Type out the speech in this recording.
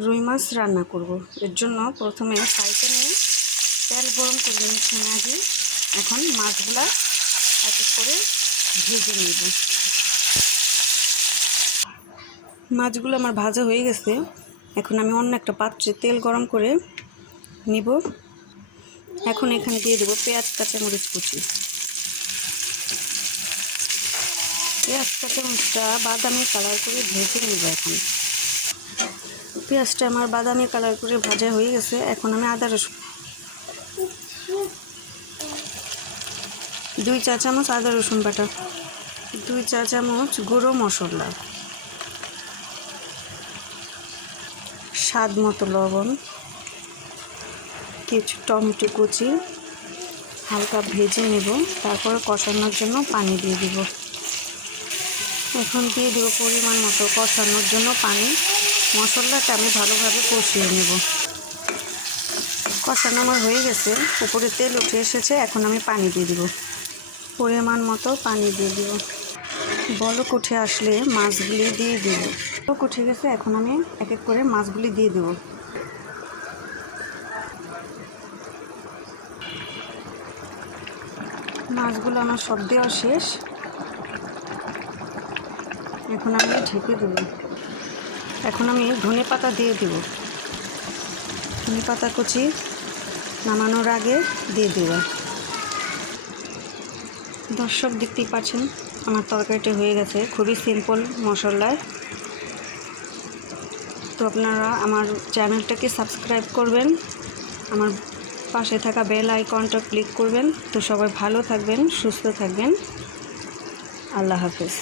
রুই মাছ রান্না করব। এর জন্য প্রথমে ফ্রাই প্যানে তেল গরম করে নিয়েছি ম্যাগি। এখন মাছগুলা এক এক করে ভেজে নেব। মাছগুলো আমার ভাজা হয়ে গেছে। এখন আমি অন্য একটা পাত্রে তেল গরম করে নিব। এখন এখানে দিয়ে দেবো পেঁয়াজ কাঁচামরিচ কুচি। পেঁয়াজ কাঁচামরিচটা বাদামি কালার করে ভেজে নেব। এখন পেঁয়াজটা আমার বাদামি কালার করে ভাজা হয়ে গেছে। এখন আমি আদা রসুন 2 চা চামচ আদা রসুন বাটা, 2 চা চামচ গুঁড়ো মশলা, স্বাদ মতো লবণ, কিছু টমেটো কুচি হালকা ভেজে নেব। তারপর কষানোর জন্য পানি দিয়ে দিব। এখন দিয়ে দেবো পরিমাণ মতো কষানোর জন্য পানি। মশলাটা আমি ভালোভাবে কষিয়ে নেব। কষানো আমার হয়ে গেছে, উপরে তেল উঠে এসেছে। এখন আমি পানি দিয়ে দিব, পরিমাণ মতো পানি দিয়ে দিব। বলক উঠে আসলে মাছগুলি দিয়ে দিব। বলক উঠে গেছে, এখন আমি এক এক করে মাছগুলি দিয়ে দেব। মাছগুলো আমার সব দেওয়া শেষ। এখন আমি ঢেকে দেব। এখন আমি ধনে পাতা দিয়ে দেব। ধনে পাতা কুচি নামানোর আগে দিয়ে দেব। দর্শক দেখতেই পাচ্ছেন আমার তরকারিটা হয়ে গেছে, খুবই সিম্পল মশলায়। তো আপনারা আমার চ্যানেলটাকে সাবস্ক্রাইব করবেন, আমার পাশে থাকা বেল আইকনটা ক্লিক করবেন। তো সবাই ভালো থাকবেন, সুস্থ থাকবেন। আল্লাহ হাফেজ।